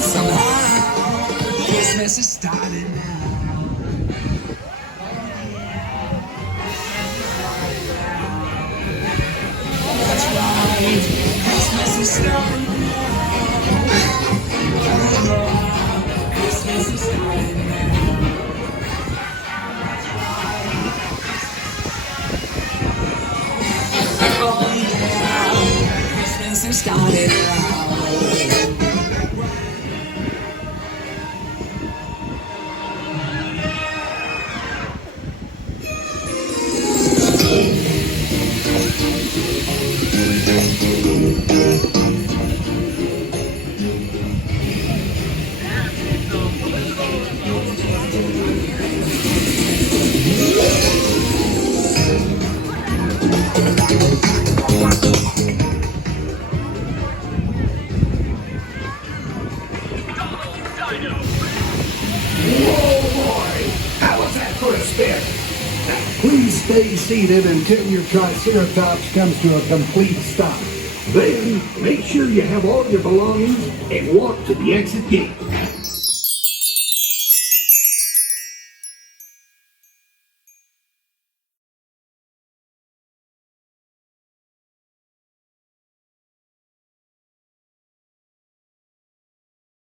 Somehow, Christmas is starting now. That's right, Christmas is starting now. Christmas is starting now. Oh yeah, Christmas is starting now. Please stay seated until your TriceraTops comes to a complete stop. Then, make sure you have all your belongings and walk to the exit gate.